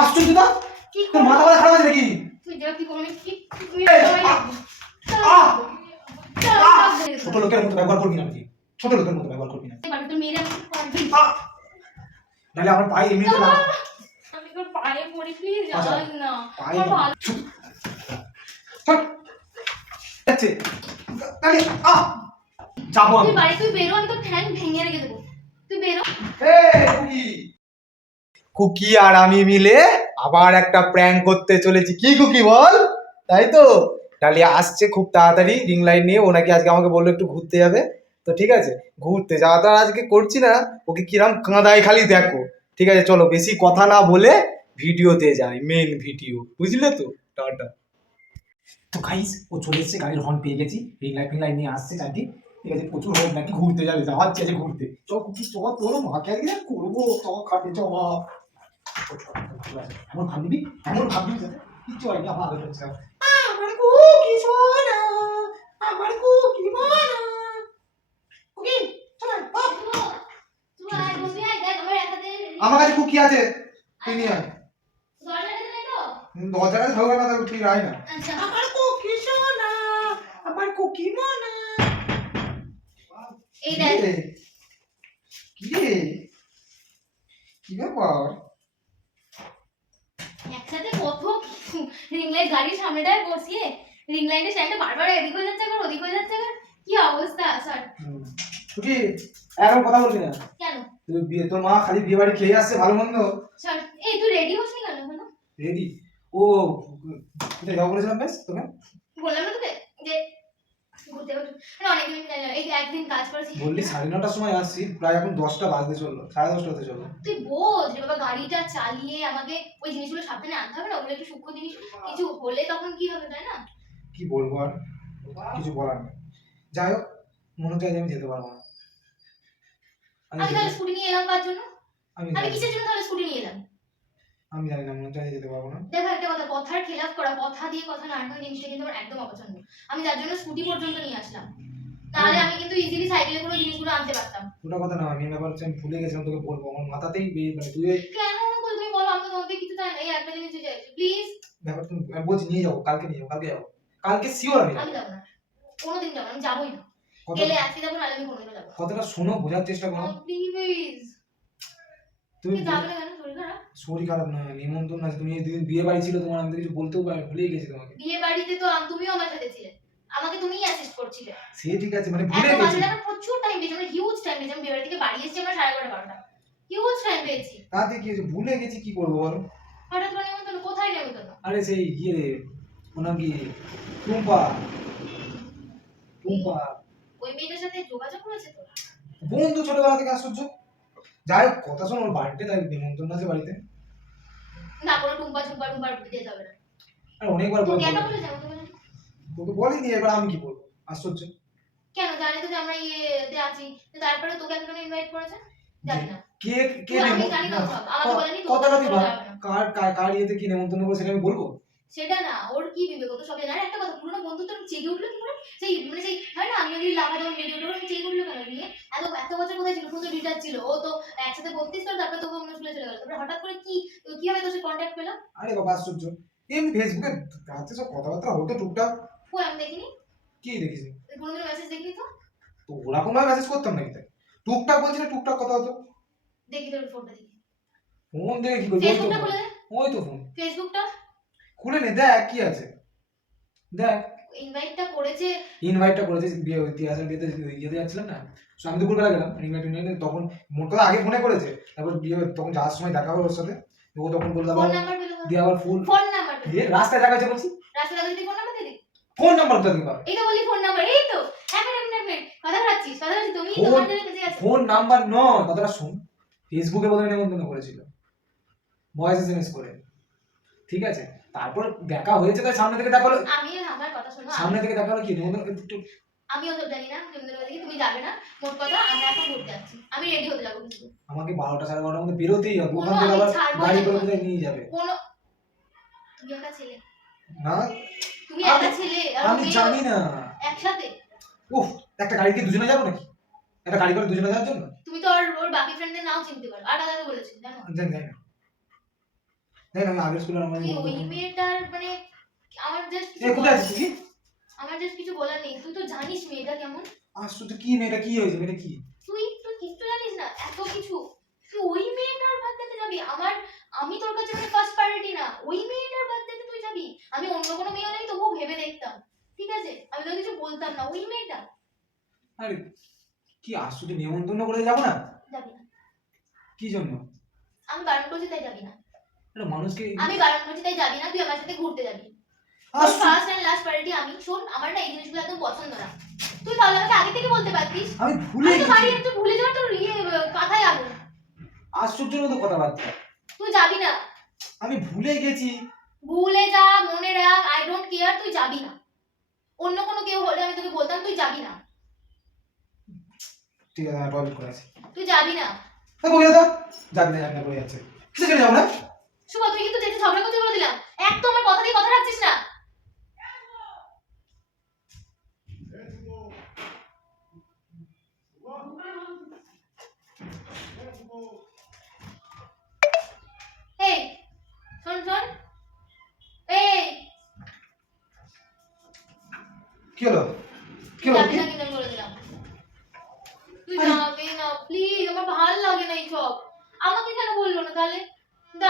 আশ্চর্য দা, কি তোর মাথা ব্যথা খারাপ আছে নাকি? তুই যা কি করবি কি তুই ছোট লোকের মতো ব্যবহার করবি না নাকি? ছোট লোকের মতো ব্যবহার করবি না। বাড়ি তো মেরে পারবি নাহলে আমার পায়ে এমনিতে লাগা। আমি তোর পায়ে পড়ি প্লিজ আচ্ছা, যাস না পায়ে আমার ভালো চল যাচ্ছে তাহলে যাবো আমি। তুই বাড়ি তুই বেরো আমি তোর ঠ্যাং ভেঙে রেখে দেবো তুই বেরো কুকি কুকি আর আমি মিলে আবার একটা প্র্যাঙ্ক করতে চলেছি। কি কুকি বল? তাই তো, ডালিয়া আসছে খুব তাড়াতাড়ি রিং লাইট নিয়ে। ও নাকি আজকে আমাকে বললো একটু ঘুরতে যাবে। তো ঠিক আছে, ঘুরতে যাওয়া তো আর আজকে করছি না, ওকে কিরাম কাঁদায় খালি দেখো। ঠিক আছে চলো, বেশি কথা না বলে ভিডিওতে যাই, মেন ভিডিও, বুঝলে তো? টাটা। তো গাইস, ও চলে এসেছে, গাড়ির হর্ন পেয়ে গেছি, রিং লাইট নিয়ে আসছে চারটি। ঠিক আছে, প্রচুর হোক নাকি ঘুরতে যাবে, যাওয়াচ্ছে আছে ঘুরতে। চ কুকি চ, তোর মাকে আজকে যা করবো, চ খাটে চ মা। এমন ভাববি, এমন ভাববি যাতে কিচ্ছু হয়নি, আমার আদর হচ্ছে। আমার কুকি সোনা, আমার কুকি মনা। কুকি চল আয়, তুই আয় বলবি আয় দেখ আমার একাতে আমার কাছে কুকি আছে, তুই নিয়ে আয়। দরজা কাছে তো দরজার কাছে ঢোকা না, তুই আয় না। আচ্ছা আমার কুকি সোনা, আমার কুকি মনা। এই দেখ কি রে, কি ব্যাপার? একসাথে কত রিং লাইট গাড়ির সামনেটায় বসিয়ে রিং লাইটের সাইডটা বারবার এদিক হয়ে যাচ্ছে আর ওদিক হয়ে যাচ্ছে কি অবস্থা স্যার তুই এখন কথা বলবি না কেন তুই বিয়ে, তোর মা খালি বিয়ে বাড়ি খেয়ে আসছে ভালো মন্দ। স্যার এই তুই রেডি হসনি কেন এখনো রেডি? ও কোথায় যাবো বলেছিলাম বেশ তোকে? বললাম না তোকে যে ঘুরতে হবে মানে অনেকদিন এই একদিন কাজ করেছি বললি 9:30টার সময় আসছি, প্রায় এখন 10টা বাজতে চললো, 10:30 হতে চললো। তুই বোঝ রে বাবা গাড়িটা চালিয়ে আমাকে ওই জিনিসগুলো সাবধানে আনতে হবে না ওগুলো একটু সূক্ষ্ম জিনিস কিছু হলে তখন কি হবে তাই না কি বলবো আর, কিছু বলার নেই। যাই হোক, মনে হচ্ছে আজ আমি যেতে পারবো না। আমি তাহলে স্কুটি নিয়ে এলাম কার জন্য আমি আমি কিসের জন্য তাহলে স্কুটি নিয়ে এলাম আমি জানি না, মনে হচ্ছে আজ যেতে পারবো না। দেখো একটা কথা কথার খেলাফ করা কথা দিয়ে কথা না রাখা জিনিসটা কিন্তু আমার একদম অপছন্দ আমি যার জন্য স্কুটি পর্যন্ত নিয়ে আসলাম তাহলে আমি কিন্তু ইজিলি সাইকেলে কোনো জিনিসগুলো আনতে পারতাম ওটা কথা না, আমি ব্যাপার হচ্ছে আমি ভুলে গেছিলাম তোকে বলবো, আমার মাথাতেই মানে তুই কেন তুমি বলো আমি তোমাকে কিছু চাই না এই একটা জিনিস চাইছি প্লিজ ব্যাপার তুমি, আমি বলছি নিয়ে যাবো, কালকে নিয়ে যাবো, কালকে যাবো, কালকে শিওর আমি আমি যাবো। যাবো না কোনোদিন যাবো না আমি যাবোই না কথা গেলে আজকে যাবো নাহলে আমি কোনোদিনও যাবো কথাটা শোনো, বোঝার চেষ্টা করো। প্লিজ তুমি তুমি যাবে না কেন শরীর খারাপ শরীর খারাপ না, নিমন্ত্রণ আছে, তুমি যেদিন বিয়ে বাড়ি ছিল তোমার, আমি তো কিছু বলতেও ভুলেই গেছি তোমাকে। বিয়ে বাড়িতে তো তুমিও আমার সাথে ছিলে আমাকে তুমিই অ্যাসিস্ট করছিলে সে ঠিক আছে, মানে ভুলে এত গেছি। বাজে টাকা প্রচুর টাইম পেয়েছি আমরা হিউজ টাইম পেয়েছি আমি বিয়ে বাড়ি থেকে বাড়ি এসেছি আমরা 11:30 হিউজ টাইম পেয়েছি তাতে কি হয়েছে, ভুলে গেছি, কি করবো বলো? হঠাৎ করে নেমন্তন্ন কোথায় নেমন্তন্ন আরে সেই ইয়ে রে, ওনার কি, টুম্পা, টুম্পা ওই মেয়েটার সাথে যোগাযোগ করেছে তো বন্ধু ছোটবেলা থেকে, আশ্চর্য। যাই হোক, কথা শোনো, ওর বাড়িতে তাই নিমন্ত্রণ আছে বাড়িতে। না কোনো টুম্পা ঝুম্পা টুম্পা যেতে হবে না আর অনেকবার তো বলে কেন বলে যাবো তোমাকে তোকে বলিনি, এবার আমি কি বলবো, আশ্চর্য। কেন জানি তো যে আমরা ইয়েতে আছি তো তারপরে তোকে একজন ইনভাইট করেছে জানি না কে কে আমি জানি না সব আমাকে বলেনি তো কথাটা দিবা, যাবে না কার ইয়েতে কি নেমন্তন্ন করে সেটা আমি বলবো? সেটা না ওর কি বিবেক ও তো সব জানে আর একটা কথা পুরনো বন্ধুত্ব জেগে উঠলো কি করে সেই মানে সেই হয় না আমি রিল লাগা যখন রেডিও টোর জেগে উঠলো কেন নিয়ে এত এত বছর কোথায় ছিল তো রিটাচ ছিল ও তো একসাথে বলতিস তো তারপরে তোকে অন্য স্কুলে চলে গেল তারপরে হঠাৎ করে কি কিভাবে তোর সাথে কন্ট্যাক্ট পেলো আরে বাবা আশ্চর্য, এমনি ফেসবুকে কাছে সব কথাবার্তা হতো টুকটাক। ও আমি দেখিনি কি দেখিস? কোনোদিন মেসেজ দেখিনি তো তো ওরকম ভাবে মেসেজ করতাম নাকি? তাই টুকটাক বলছি না, টুকটাক কথা হতো। দেখি তোর ফোনটা দেখি ফোন দেখে কি করবো? ফেসবুকটা খুলে দে ওই তো ফোন ফেসবুকটা খুলে নে, দেখ কি আছে, দেখ। ইনভাইটটা করেছে ইনভাইটটা করেছিস, বিয়ে ইতিহাসের বিয়েতে ইয়েতে যাচ্ছিলাম না, তো আমি দুপুরবেলা গেলাম ইনভাইট তখন মোট কথা আগে ফোনে করেছে, তারপর বিয়ে তখন যাওয়ার সময় দেখা হলো ওর সাথে, ও তখন বললো ফোন আবার নাম্বার পেলো দিয়ে আবার ফুল ফোন নাম্বার পেলো রাস্তায় দেখা যাচ্ছে বলছি, রাস্তা দাদা যদি ফোন নাম্বার দিয়ে দিই ফোন নাম্বার কোথা থেকে পাবে? এই তো বলি ফোন নাম্বার এই তো এক মিনিট কথা বলাচ্ছিস তুমি তোমার জন্য কাছে আছো ফোন নাম্বার নয়, কথাটা শুন। ফেসবুকে প্রথমে নেমন্তন্ন করেছিল, ভয়েস এসএমএস করে, ঠিক আছে, তারপর দেখা হয়েছে, তাই সামনে থেকে দেখা হলো, আমি আমার কথা শোনো সামনে থেকে দেখা হলো কি নেমন্তন্ন আমিও তো জানি না নিমন্ত্রণ বাড়ি তুমি যাবে না মোট কথা আমরা এখন ঘুরতে যাচ্ছি আমি রেডি হতে যাবো কিন্তু আমাকে 12টা 12:30টার মধ্যে বেরোতেই হবে, ওখান কোনো থেকে আমি আবার ছাড়বো গাড়ি না করে তোমাকে। কোথায় নিয়ে যাবে। কোনো তুমি একা ছেলে না তুমি একা ছেলে আর আমি মেয়ে জানি না, একসাথে উফ, একটা গাড়িতে দুজনে যাবো নাকি? একটা গাড়ি করে দুজনে যাওয়ার জন্য? তুমি তো ওর বাকি ফ্রেন্ডদের নাও চিনতে পারো আর দাদাকে বলেছি জানো জানি জানি না, দেখ আমি আগের স্কুলে আমার তুই ওই মেয়েটার মানে আমার জাস্ট এ কোথায় আছিস তুই? আমার জাস্ট কিছু বলার নেই। তুই তো জানিস মেয়েটা কেমন। আশ্চর্য, কি মেয়েটা, কি হয়েছে মেয়েটা কি? তুই তুই কিচ্ছু জানিস না এত কিছু। তুই ওই মেয়েটার বার্থডেতে যাবি। আমি তোর কাছে মানে ফার্স্ট প্রায়োরিটি না। ওই মেয়েটার বার্থডেতে তুই যাবি। আমি অন্য কোনো মেয়ে হলে আমি তবুও ভেবে দেখতাম, ঠিক আছে, আমি তো কিছু বলতাম না। ওই মেয়েটা আরে কি আশ্চর্য, নিমন্ত্রণ করে যাবো না? যাবি না। কি জন্য? আমি বারণ করছি তাই যাবি না। একটা মানুষকে আমি বারণ করছি তাই যাবি না। তুই আমার সাথে ঘুরতে যাবি। আশ্চর্য, ফার্স্ট এন্ড লাস্ট প্রায়োরিটি আমি। শোন, আমার না এই জিনিসগুলো একদম পছন্দ না। তুই তাহলে আমাকে আগে থেকে বলতে পারতিস। আমি ভুলে আমি তো বাড়ি গেছি। একটু ভুলে যাওয়ার তোর কথাই আগুন। আশ্চর্যের মতো কথাবার্তা। তুই যাবি না। আমি ভুলে গেছি। ভুলে যা, মনে রাখ, আই ডোন্ট কেয়ার, তুই যাবি না। অন্য কোনো কেউ হলে আমি তোকে বলতাম তুই যাবি না। ঠিক আছে, আমি টয়লেট করে আসি। তুই যাবি না। বলে দাও, যাবি না, যাবি না করে যাচ্ছে। কিসে চলে যাবো না? শুভ, তুই কিন্তু যেতে ঝগড়া করতে বলে দিলাম। এক তো আমার কথা দিয়ে কথা রাখছিস না। এই শোন শোন, এই কি হলো? কি তুই হলো? যাবি না কিন্তু আমি বলে দিলাম। তুই যাবি না প্লিজ, আমার ভালো লাগে না এইসব। আমাকে কেন বললো না তাহলে?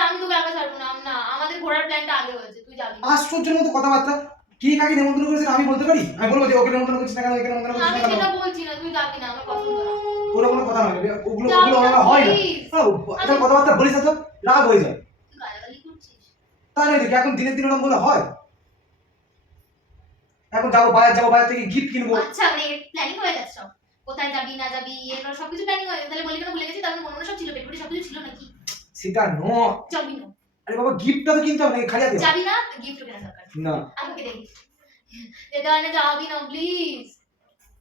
আমি তোকে একা ছাড়বো না। না, আমাদের ঘোরার প্ল্যানটা আগে হয়েছে, তুই যাবি না। আশ্চর্যের মতো কথাবার্তা। কি কাকে নিমন্ত্রণ করেছেন আমি বলতে পারি? আমি বলবো যে ওকে নিমন্ত্রণ করছিস না কেন, একে নিমন্ত্রণ করছিস আমি না কেন? সেটা বলছি না, তুই যাবি না, আমার পছন্দ না। ওগুলো কোনো কথা নয়, ওগুলো যাবি ওগুলো না, আমার হয় না। please। এটা কথাবার্তা বলিস না তো, রাগ হয়ে যায়। তুই গালাগালি করছিস। তা নয় দেখি, এখন দিনের দিন ওরকম বলে হয়? এখন যাবো বাজার থেকে গিফট কিনবো। আচ্ছা, মানে প্ল্যানিং হয়ে গেছে সব। কোথায় যাবি না যাবি এগুলো সবকিছু প্ল্যানিং হয়ে গেছে। তাহলে বলি কেন ভুলে গেছি? তাহলে মনে মনে সব ছিল, পেটে সবকিছু ছিল নাকি? সেটা নয়। যাবি না। আরে বাবা, গিফটটা তো কিনতে হবে, খালি হাতে যাবি না, গিফট কেনার দরকার না। আমাকে দে। যেতে হয় না, যাবি না প্লিজ।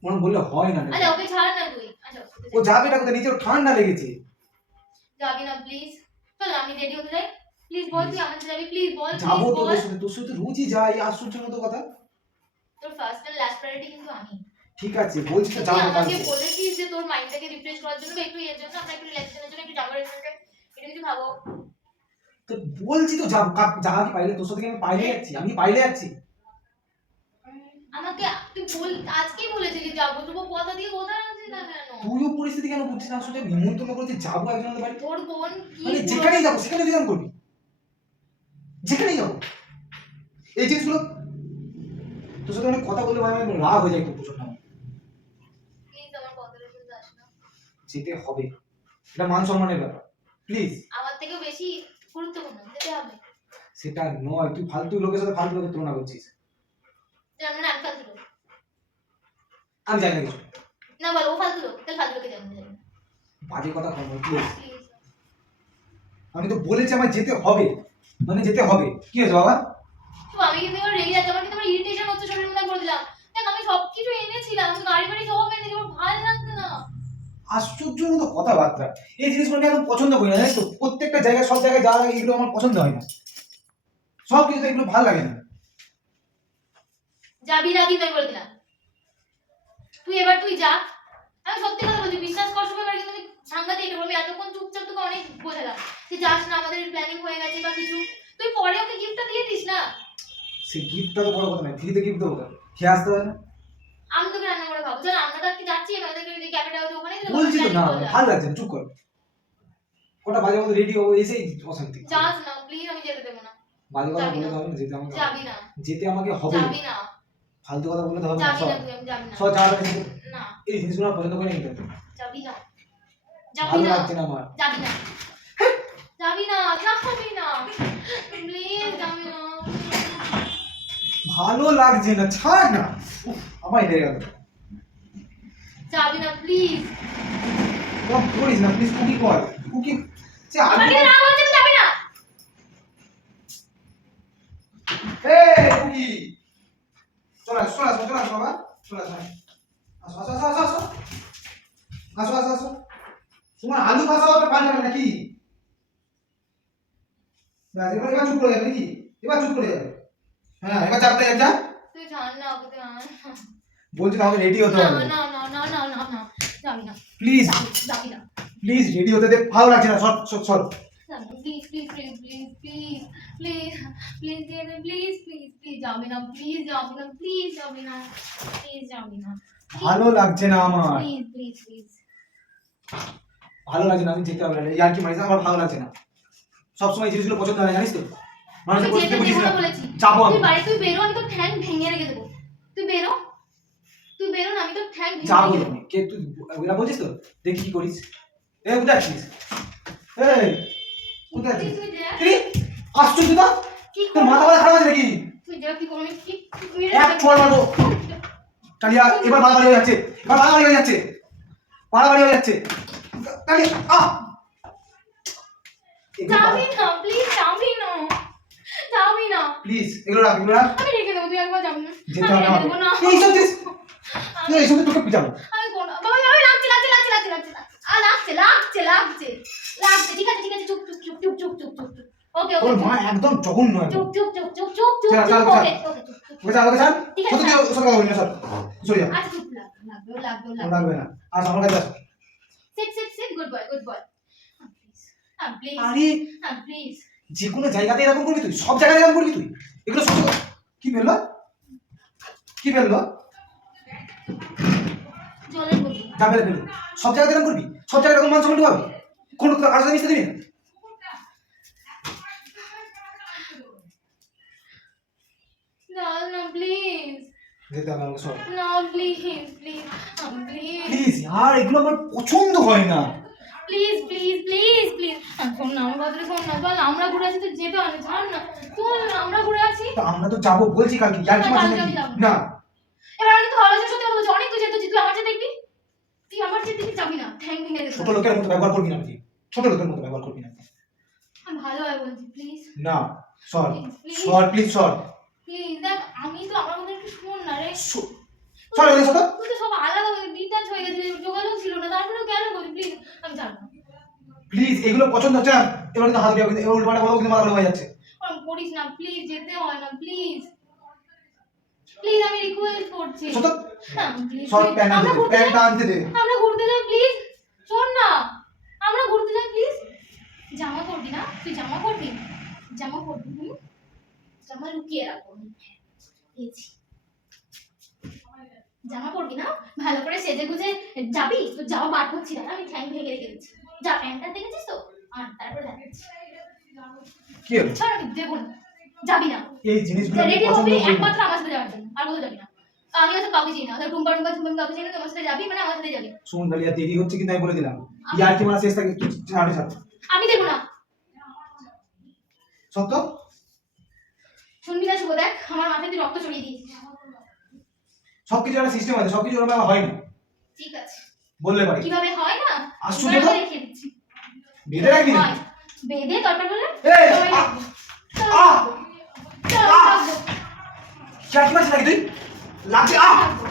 মনে বললে হয় না। আচ্ছা ওকে ছাড় না তুই। আচ্ছা ও যাবে না কোথায়, নিজের ঠান্ডা লেগেছে। যাবি না প্লিজ। চল আমি রেডি হতে যাই। প্লিজ বল তুই আমার সাথে যাবি, প্লিজ বল, যাবো প্লিজ বল। তোর সাথে রোজই যাই, আশ্চর্যের মতো কথা। তোর ফার্স্ট এন্ড লাস্ট প্রায়োরিটি কিন্তু আমি। ঠিক আছে বলছি তো, তুই যাবো আমাকে কালকে। বলেছিস যে তোর মাইন্ডটাকে রিফ্রেশ করার জন্য বা একটু এর জন্য আমরা একটু রিল্যাক্সেশনের জন্য একটু যাবো রেস্টুরেন্টে। এটা কিছু ভাবো। তো বলছি তো যাবো, যাওয়া কি পাইলে তোর সাথে কি আমি পাইলে যাচ্ছি? আমি পাইলে যাচ্ছি। আমাকে তুই বল, আজকেই বলেছিলি যাবো, তবু কথা দিয়ে কথা রাখছিস না কেন? তুইও পরিস্থিতি কেন বুঝছিস না? আসলে নিমন্ত্রণ করেছি, যাবো একজনের বাড়ি। তোর বোন কি মানে যেখানেই যাবো সেখানে তুই এরকম করবি? যেখানেই যাবো এই জিনিসগুলো তোর সাথে অনেক কথা বলতে আমি রাগ হয়ে যায় খুব প্রচন্ড। প্লিজ আমার কথাটা শুনতে আস না। যেতে হবে, এটা মান সম্মানের ব্যাপার, প্লিজ। আমার থেকেও বেশি গুরুত্বপূর্ণ, যেতে হবে। সেটা নয়, তুই ফালতু লোকের সাথে ফালতু লোকের তুলনা করছিস। জানবে না আমি ফালতু লোক? আমি জানি না কিছু। না বল, ও ফালতু লোক, তাহলে ফালতু লোকে জানবে। বাজে কথা কম বল, প্লিজ। প্লিজ। আমি তো বলেছি আমার যেতে হবে, মানে যেতে হবে। কি হয়েছে বাবা? তো আমি কিন্তু এবার রেগে যাচ্ছি। আমার কিন্তু আমার ইরিটেশন হচ্ছে শরীরের মধ্যে, বলে দিলাম। দেখ আমি সবকিছু এনেছিলাম, আমি গাড়ি বাড়ি সব এনেছি, আমার ভালো লাগছে না। আশ্চর্যের মতো কথাবার্তা। এই জিনিসগুলো আমি একদম পছন্দ করি না, জানিস তো। প্রত্যেকটা জায়গায়, সব জায়গায় যাওয়া লাগে, এগুলো আমার পছন্দ হয় না। সব কিছুতে এগুলো ভালো লাগে না। যাবি না কিন্তু আমি বলে দিলাম। তুই যা। আমি সত্যি কথা বলছি, বিশ্বাস কর শুভ, এবার কিন্তু আমি সাংঘাতিক এটা বলবো। আমি এতক্ষণ চুপচাপ তোকে অনেক বোঝালাম যে যাস না, আমাদের প্ল্যানিং হয়ে গেছে বা কিছু। তুই পরে ওকে গিফটটা দিয়ে দিস না। সে গিফটটা তো বড় কথা নয়, ফ্রিতে গিফট দেবো কেন? খেয়ে আসতে হয় না? আমি তোকে রান্না করে খাবো। চল আমরা তো আজকে যাচ্ছি, আমাদেরকে যে ক্যাফেটা আছে ওখানে বলছি তো না, ভালো লাগছে না, চুপ কর। কটা বাজে মতো রেডি হবো, এসেই অশান্তি। যাস না প্লিজ, আমি যেতে দেবো না। বাজে কথা যাবি বলে না। তো হবে না, যেতে আমাকে হবে। যাবি না। যেতে আমাকে হবে। যাবি না। ফালতু কথা বলে তো হবে না। যাবি সব না তুই, আমি যাবি না। সব যাওয়াটা কিন্তু না, এই জিনিসগুলো আমার পছন্দ করে নিতে হবে। যাবি না। যাবি ভালো না। লাগছে না আমার। যাবি না। যাবি না, যাবি না। প্লিজ যাবি না। ভালো লাগছে না, ছাড় না। উফ, আমার এনে গেল। যাবি না প্লিজ। তোর করিস না প্লিজ, কুকি কর। কুকি সে আমাকে আগে না বলতে যাবি না। এই কুকি চল আস বাবা, চল আস। আসো আসো আসো আসো আসো আসো আসো। তোমার আলু ভাষা হবে পাল্টাবে নাকি? ব্যাস, এবার চুপ করে যাবে নাকি? এবার চুপ করে যাবে। হ্যাঁ, এবার চাপতে যা। তুই জান না, ওকে তুই আন। বলছি তো আমাকে রেডি হতে না হবে। না না না না না না, যাবি না। প্লিজ যাবি না। প্লিজ রেডি হতে দে, ভালো লাগছে না। সর সর সর please please please please please please please please please please যাবি না, প্লিজ যাবি না, প্লিজ যাবি না, প্লিজ যাবি না, ভালো লাগছে না আমার, প্লিজ প্লিজ প্লিজ। ভালো লাগছে না, আমি যেতে হবে না, ইয়ার কি মারিস, আমার ভালো লাগছে না, সবসময় জিনিসগুলো পছন্দ হয় না, জানিস তো মানুষের তুই পছন্দ যেতে বুঝিস দেবো না। না বলেছি। যাবো আমি, তুই বাড়ি তুই বেরো, আমি তো ঠ্যাং ভেঙে রেখে দেবো। তুই বেরো, তুই বেরো না, আমি তো ঠ্যাং ভেঙে যাবো রেখে দেবো। আমি, কে তুই ওগুলা বলছিস তো, দেখি কি করিস। এ কোথায় আছিস, এই কোথায় আছিস, তুই যা, কি আশ্চর্য না, কি তোর করবি? মাথা ব্যথা খারাপ আছে নাকি, তুই যা, কি করবি? এক ছোড় মারবো। কালিয়া এবার বাড়াবাড়ি হয়ে যাচ্ছে, এবার বাড়াবাড়ি হয়ে যাচ্ছে, বাড়াবাড়ি হয়ে যাচ্ছে, কালিয়া যাবি না, প্লিজ যাবি না, যাবি না। প্লিজ এগুলো রাখ, এগুলো রাখ, আমি রেখে দেবো, তুই একবার যাবি না। যেতে আমি হবে রেখে দেবো না। আমাকে, এইসব জিনিস এইসব তোকে পিটাবো। আমি কোন বাবা, বাবা লাগছে লাগছে লাগছে লাগছে লাগছে লাগছে লাগছে লাগছে লাগছে। ঠিক আছে ঠিক আছে, চুপ চুপ চুপ চুপ চুপ চুপ চুপ। ওকে ওর ওকে, মা একদম জঘন্য একদম। চুপ চুপ চুপ চুপ চুপ চুপ চল, চল, চুপ। চল। ওকে ওকে চুপ চুপ। ওকে ছাড়, ওকে ছাড়, ঠিক আছে, সত্যি ওর সাথে কথা বলি না, স্যার সরি যা, আচ্ছা চুপ, লাগবে লাগবে ওর লাগবে। লাগবে না, আজ আমার কাছে আসো। Sit sit sit, good boy good boy. Please আরে প্লিজ। যে কোনো জায়গাতে এরকম করবি তুই, সব জায়গায় এরকম করবি তুই, এগুলো সব কি বেরলো, কি বেরলো, জলের বোতল। যা বেরো বেরো, সব জায়গাতে এরকম করবি, সব জায়গায় এরকম মান সম্মান ঢুকাবি, কোনো কারোর সাথে মিশতে দিবি না। না না প্লিজ, যেতে হবে আমাকে, সর না প্লিজ প্লিজ প্লিজ প্লিজ, আর এগুলো আমার পছন্দ হয় না। Please please please please. শোন না, আমার কথাটা শোন না, চল আমরা ঘুরে আছি, তুই যেতে হবে, ছাড় না, চল না, আমরা ঘুরে আছি। তো আমরা তো যাবো বলছি কালকে, ইয়ার কি না, মারছিস কালকে নাকি? আমি যাবো। না এবার আমি তো ভালোবাসা সত্যি কথা বলছি, অনেক তুই যেতে, তুই আমার সাথে দেখবি, তুই আমার সাথে দেখবি, যাবি না, ঠ্যাং ভেঙে দেবো। ছোট লোকের মতো ব্যবহার করবি না, তুই ছোট লোকের মতো ব্যবহার করবি না। আমি ভালো হয় বলছি, প্লিজ না সর, প্লিজ সর প্লিজ সর, প্লিজ। দেখ আমি তো, আমার কথা একটু শোন না রে। সর এদিকে সর। তুই তো সব আলাদা ডিটাচ হয়ে গেছিলি, যোগাযোগ ছিল না, তারপরেও কেন বলি, প্লিজ আমি যাবো না। প্লিজ এগুলো পছন্দ হচ্ছে না, এবার কিন্তু হাত দিয়ে কিন্তু এবার উল্টোপাল্টা বলবো কিন্তু মাথা গরম হয়ে যাচ্ছে। ওরম করিস না প্লিজ, যেতে হয় না প্লিজ, প্লিজ আমি রিকোয়েস্ট করছি। সর তো, না প্লিজ, সর প্যান্ট আনতে দে, প্যান্টটা আনতে দে। আমরা ঘুরতে যাই প্লিজ, শোন না, আমরা ঘুরতে যাই প্লিজ। জামা পরবি না, তুই জামা পরবি, জামা পরবি, জামা লুকিয়ে রাখবো, দিয়েছি। জামা পরবি না, ভালো করে সেজে গুজে যাবি, তো জামা বার করছি না, আমি ঠ্যাং ভেঙে রেখে দিচ্ছি। যা, প্যান্টটা দেখেছিস তো, আর তারপরে দেখাচ্ছি। কি হলো? ছাড়, আমি দেবো না, যাবি না। এই জিনিসগুলো আমি রেডি পছন্দ হবি করি না। একমাত্র আমার সাথে যাওয়ার জন্য, আর কোথাও যাবি না। আমি আসলে কাউকে চিনি না, ধর টুম্পা টুম্পা টুম্পা কাউকে চিনি না, তোমার সাথে যাবি মানে আমার সাথে যাবি। শোন ডালিয়া, দেরি হচ্ছে কিন্তু আমি বলে দিলাম, ইয়ার কি মারা শেষ থাকে, তুই ছাড় ছাড়। আমি দেবো না। সত্য শুনবি না শুভ, দেখ আমার মাথায় তুই রক্ত চড়িয়ে দিয়েছিস। সবকিছু একটা সিস্টেম আছে, সবকিছু ওরকম হয় না, ঠিক আছে, বললে পারি। কিভাবে হয় না, আশ্চর্য এবার তো। আমি রেখে দিচ্ছি। বেঁধে রাখবি না? হয়। বেঁধে দরকার হলে এই, তবেই আ, রাখবো। চল, আ, চল, আ। রাখবো, ইয়ার কি মারছিস নাকি তুই? লাগছে, আ, রাখবো।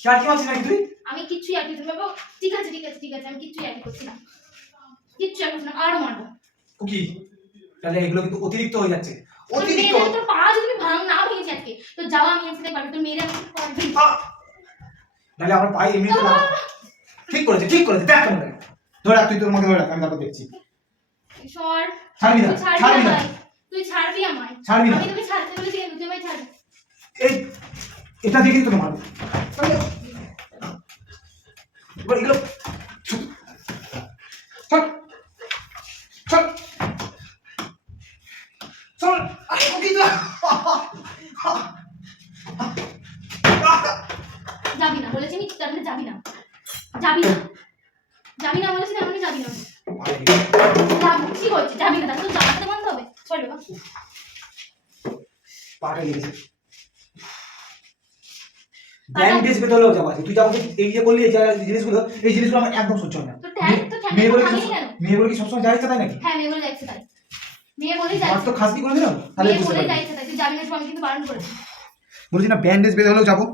ইয়ার কি মারছিস নাকি তুই? আমি কিচ্ছু আর কিছু ভাবো। ঠিক আছে ঠিক আছে ঠিক আছে, আমি কিচ্ছু আর করছি না, কিচ্ছু আর করছি না, আরো মারবো। কুকি, তাহলে এগুলো কিন্তু অতিরিক্ত হয়ে যাচ্ছে, তোর অতিরিক্ত। মেয়ের তোর পা যদি না ভেঙেছি আজকে, তো যাওয়া আমি একসাথে পারবি, তোর মেয়ের আমি পারবি। আ, তাহলে আমার পায়ে এমনিতে লাগ। ঠিক করেছে, ঠিক করেছে, দেখ কেমন লাগে। ধরে রাখ, তুই তোর মাকে ধরে রাখ, আমি তারপর দেখছি। সর, ছাড়বি না, তুই ছাড়বি ছাড়বি না, আমায়, তুই ছাড়বি আমায়, ছাড়বি না। আমি তোকে ছাড়তে বলেছি কিন্তু তুই আমায় ছাড়বি। এই এটা দেখেই তোকে মারবো। তাহলে এবার এগুলো ছাড়, ছাড়, ছাড়। আরে কুকি তো যাবি না বলেছি, আমি তার মানে যাবি না, যাবি না, যাবি না বলেছি, তার মানে যাবি না। যাবো, কি হয়েছে, যাবি না, তাহলে তো জামাটা বাঁধতে হবে। সর বাবা, পাটা লেগেছে। ব্যান্ডেজ বেঁধে হলেও যাবো, তুই যাবো এই যে করলি, এই জিনিসগুলো, এই জিনিসগুলো আমার একদম সহ্য হয় না। তো ট্যাঙ্ক তো ট্যাঙ্ক মেয়ে বলে কি ভাঙিনি কেন? মেয়ে বলে কি সবসময় যা ইচ্ছা তাই নাকি? হ্যাঁ মেয়ে বলে যাচ্ছে তাই, মেয়ে বলেই আর যাচ্ছে, তো খাসনি করে দিলাম, তাহলে মেয়ে বুঝতে বলেই পারবি। যাচ্ছে তাই, তুই যাবি না, আমি কিন্তু বারণ করেছি, বলছি না ব্যান্ডেজ বেঁধে হলেও যাবো,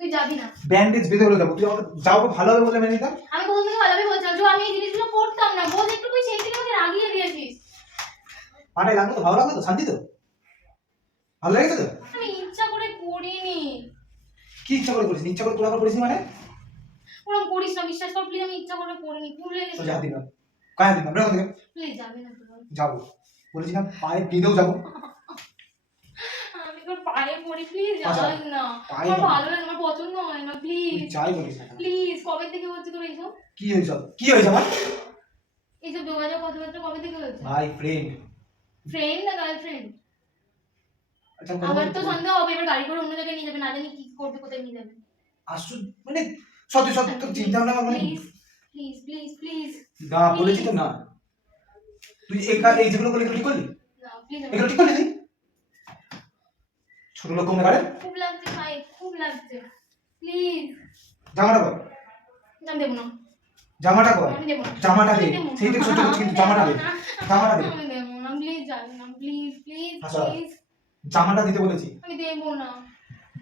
তুই যাবি না। ব্যান্ডেজ বেঁধে হলেও যাবো, তুই আমাকে যাবো ভালো হবে বলে মেনে নিতাম। আমি কোথা থেকে ভালোভাবে বলছিলাম যে আমি এই জিনিসগুলো করতাম না, বোঝ একটু, তুই সেই থেকে আমাকে রাগিয়ে দিয়েছিস। পাটায় লাগলো তো, ভালো লাগলো তো, শান্তি তো, ভালো লেগেছে তো? আমি ইচ্ছা করে করিনি। কি ইচ্ছা করে করিস? ইচ্ছা করে তোরা করিস মানে? ওরকম করিস না, বিশ্বাস কর প্লিজ, আমি ইচ্ছা করে করিনি, ভুলে তো গেছি। যা দিলাম, কাজ দিন আমরা কোথায় প্লিজ যাবে না তো যাবো বলেছি না পায়ে বিঁধেও যাবো আমি তোর পায়ে পড়ি প্লিজ আচ্ছা, যাস না পায়ে আমার যাবো। ভালো লাগে আমার পছন্দ হয় না প্লিজ তুই যাই বলিস না কেন। প্লিজ কবে থেকে হচ্ছে তোর এইসব কি হয়েছে কি হয়েছে আমার এইসব যোগাযোগ কথাবার্তা কবে থেকে হচ্ছে ভাই ফ্রেন্ড ফ্রেন্ড না গার্লফ্রেন্ড আচ্ছা আবার তো সন্দেহ হবে এবার গাড়ি করে অন্য জায়গায় নিয়ে যাবে না জানি কি করবে কোথায় নিয়ে যাবে আসছো মানে সত্যি সত্যি তোর চিন্তা ভাবনা আমার মানে প্লিজ প্লিজ প্লিজ প্লিজ না বলেছি তো না তুই এই যেগুলো করলি এগুলো ঠিক করলি না প্লিজ এগুলো ঠিক করলি তুই ছোট লোক কমে গাড়ে খুব লাগছে ভাই খুব লাগছে প্লিজ জামাটা কর আমি দেবো না জামাটা কর আমি দেবো না জামাটা দে আমি দেবো না। সেই থেকে সত্যি করছি কিন্তু জামাটা দে জামাটা দে আমি দেবো না প্লিজ যাবে না প্লিজ প্লিজ আচ্ছা। প্লিজ জামাটা দিতে বলেছি আমি দেবো না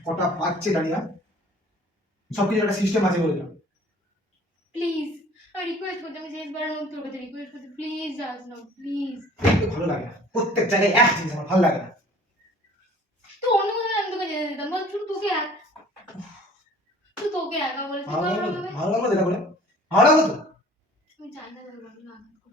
কটা পাচ্ছে দাঁড়িয়া সব কিছু একটা সিস্টেম আছে বলে দিলাম প্লিজ আমি রিকোয়েস্ট করছি আমি শেষবারের মতো তোর কাছে রিকোয়েস্ট করছি প্লিজ যাস না প্লিজ দেখতে ভালো লাগে না প্রত্যেক জায়গায় এক জিনিস আমার ভালো লাগে না তো অন্য কোথাও আমি তোকে যেতে দিতাম বল শুধু তোকে এক শুধু তোকে একা বলে তুই ভালো ভালো লাগলো লাগবে ভালো লাগলো যেটা বলে ভালো লাগলো তো আমি চাই না তোকে বন্ধু আঘাত করতে।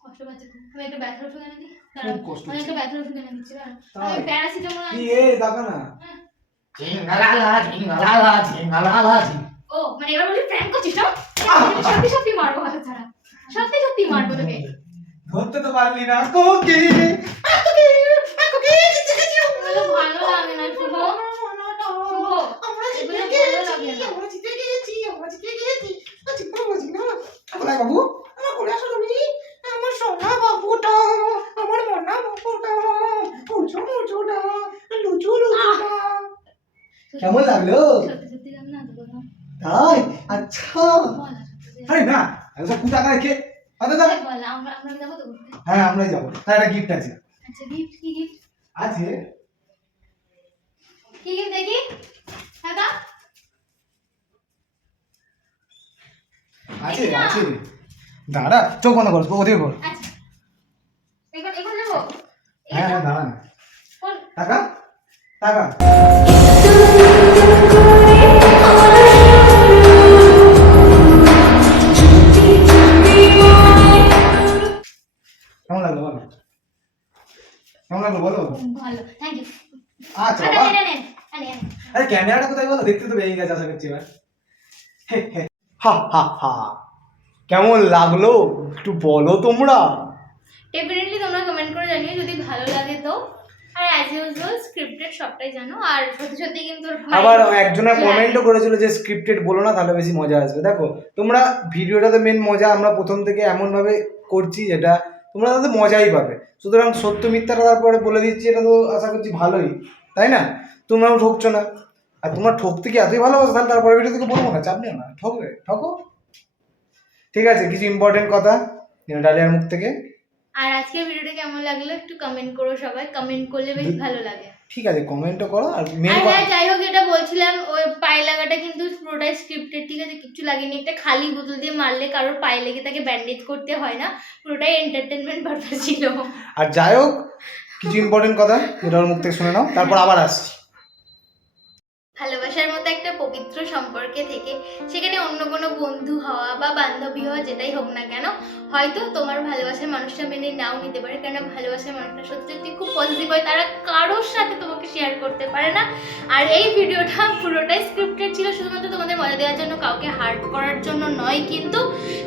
কষ্ট পাচ্ছে খুব আমি একটা ব্যথার ওষুধ এনে দিই দাঁড়াও, খুব কষ্ট আমি একটা ব্যথার ওষুধ এনে দিচ্ছি দাঁড়াও। আমি তাই? প্যারাসিটামল কি আনছি। এ দেখা না হ্যাঁ। ঝিঙ্গালালা ও মানে এবার বলি প্র্যাঙ্ক করছিস তো সত্যি সত্যি মারবো হাতে ছাড়া সত্যি সত্যি মারবো তোকে ধরতে তো পারলি না কোকি এগুলো ভালো লাগে না শুভ শুভ এগুলো ভালো লাগে না কোথায় বাবু আমার কোলে আসো তুমি আমার সোনা বাবুটা আমার মনা বাবুটা মুচো মুচোটা লুচু লুচুটা কেমন লাগলো সত্যি সত্যি জানি না তো কথা তাই আচ্ছা বল না সত্যি আরে না এসব কুটা করে কে আরে দাদা বল আমরা আমরা যাবো তো ঘুরতে হ্যাঁ আমরাই যাবো তার একটা গিফট আছে আচ্ছা গিফট কি গিফট আছে কি গিফট দেখি দাদা আছে আছে দাঁড়া চোখ বন্ধ কর ওদিকে কর আচ্ছা এখন এখন যাবো হ্যাঁ হ্যাঁ দাঁড়া না কোন টাকা টাকা কেমন লাগলো বলো কেমন লাগলো বলো ভালো থ্যাংক ইউ আচ্ছা আরে বাবা আরে আরে আরে আরে ক্যামেরাটা কোথায় বলো দেখতে তো বেরিয়ে গেছে আশা করছি এবার হা হা হা কেমন লাগলো একটু বলো তোমরা ডেফিনেটলি তোমরা কমেন্ট করে জানিও যদি ভালো লাগে তো আর অ্যাজ ইউজুয়াল স্ক্রিপ্টেড সবটাই জানো আর সত্যি সত্যি কিন্তু আবার একজনের কমেন্টও করেছিল যে স্ক্রিপ্টেড বলো না তাহলে বেশি মজা আসবে দেখো তোমরা ভিডিওটাতে মেন মজা আমরা প্রথম থেকে এমন ভাবে করছি যেটা তোমরা তাতে মজাই পাবে সুতরাং সত্য মিথ্যাটা তারপরে বলে দিচ্ছি এটা তো আশা করছি ভালোই তাই না তোমরাও ঠকছো না আর তোমরা ঠকতে কি এতই ভালোবাসো তাহলে তারপরে ভিডিও থেকে বলবো না চাপ নিও না ঠকবে ঠকো ঠিক আছে কিছু ইম্পর্টেন্ট কথা ডালিয়ার মুখ থেকে আর আজকের ভিডিওটা কেমন লাগলো একটু কমেন্ট করো সবাই কমেন্ট করলে বেশ ভালো লাগে ঠিক আছে কমেন্টও করো আর মেন আর হ্যাঁ যাই হোক এটা বলছিলাম ওই পায়ে লাগাটা কিন্তু পুরোটাই স্ক্রিপ্টেড ঠিক আছে কিচ্ছু লাগেনি একটা খালি বোতল দিয়ে মারলে কারোর পায়ে লেগে তাকে ব্যান্ডেজ করতে হয় না পুরোটাই এন্টারটেনমেন্ট পারপাস ছিল আর যাই হোক কিছু ইম্পর্টেন্ট কথা যেটা ওর মুখ থেকে শুনে নাও তারপর আবার আসছি ভালোবাসার মতো একটা পবিত্র সম্পর্কে থেকে সেখানে অন্য কোনো বন্ধু হওয়া বা বান্ধবী হওয়া যেটাই হোক না কেন হয়তো তোমার ভালোবাসার মানুষটা মেনে নাও নিতে পারে কেন ভালোবাসার মানুষটা সত্যি সত্যি খুব পজিটিভ হয় তারা কারোর সাথে তোমাকে শেয়ার করতে পারে না আর এই ভিডিওটা পুরোটাই স্ক্রিপ্টেড ছিল শুধুমাত্র তোমাদের মজা দেওয়ার জন্য কাউকে হার্ট করার জন্য নয় কিন্তু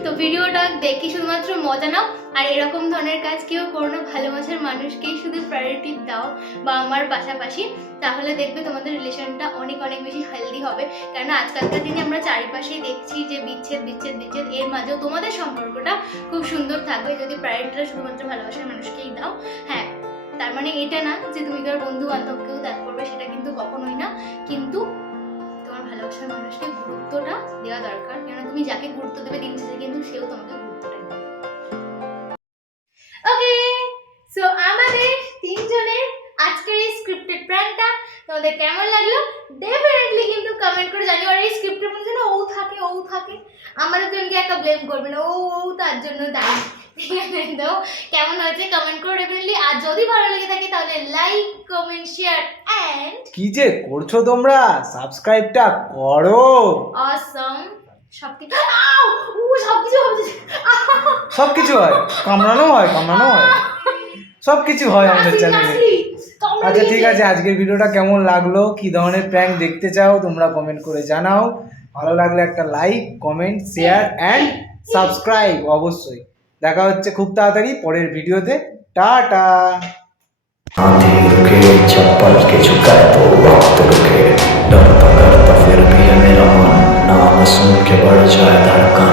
তো ভিডিওটা দেখি শুধুমাত্র মজা নাও আর এরকম ধরনের কাজ কেউ করো না ভালোবাসার মানুষকেই শুধু প্রায়োরিটি দাও বা আমার পাশাপাশি তাহলে দেখবে তোমাদের রিলেশনটা অনেক অনেক বেশি হেলদি হবে কেন আজকালকার দিনে আমরা চারিপাশেই দেখছি যে বিচ্ছেদ বিচ্ছেদ বিচ্ছেদ এর মাঝেও তোমাদের সম্পর্কটা খুব সুন্দর থাকবে যদি প্রায়োরিটিটা শুধুমাত্র ভালোবাসার মানুষকেই দাও হ্যাঁ তার মানে এটা না যে তুমি তোমার বন্ধু বান্ধবকেও ত্যাগ করবে সেটা কিন্তু কখনোই না কিন্তু তোমার ভালোবাসার মানুষকে গুরুত্বটা দেওয়া দরকার কেন তুমি যাকে গুরুত্ব দেবে দিন শেষে কিন্তু সেও তোমাকে গুরুত্বটা দেবে ওকে সো আমাদের তিনজনের আজকের এই স্ক্রিপ্টেড প্ল্যানটা তোমাদের কেমন লাগলো ডেফিনেটলি কিন্তু কমেন্ট করে জানিও। আর এই স্ক্রিপ্টের মধ্যে না ও থাকে আমাদের জনকে একটা ব্লেম করবে না, ও তার জন্য দায়ী। ঠিক আছে, তো কেমন হয়েছে কমেন্ট করে ডেফিনেটলি। আর যদি ভালো লেগে থাকে তাহলে লাইক কমেন্ট শেয়ার এন্ড কি যে করছো তোমরা, সাবস্ক্রাইবটা করো। অসম সবকিছু আউ! সবকিছু হবে। সবকিছু হয়, কামড়ানো হয় সবকিছু হয় আমাদের চ্যানেলে। আচ্ছা ঠিক আছে, আজকের ভিডিওটা কেমন লাগলো, কি ধরনের প্র্যাঙ্ক দেখতে চাও তোমরা কমেন্ট করে জানাও। ভালো লাগলে একটা like comment share and subscribe অবশ্যই। দেখা হচ্ছে খুব তাড়াতাড়ি পরের ভিডিওতে। টাটা। आंधी रुके चप्पल के झुकाए तो वक्त रुके, डरता करता फिर भी है मेरा मन, नाम सुन के बढ़ जाए धड़कन।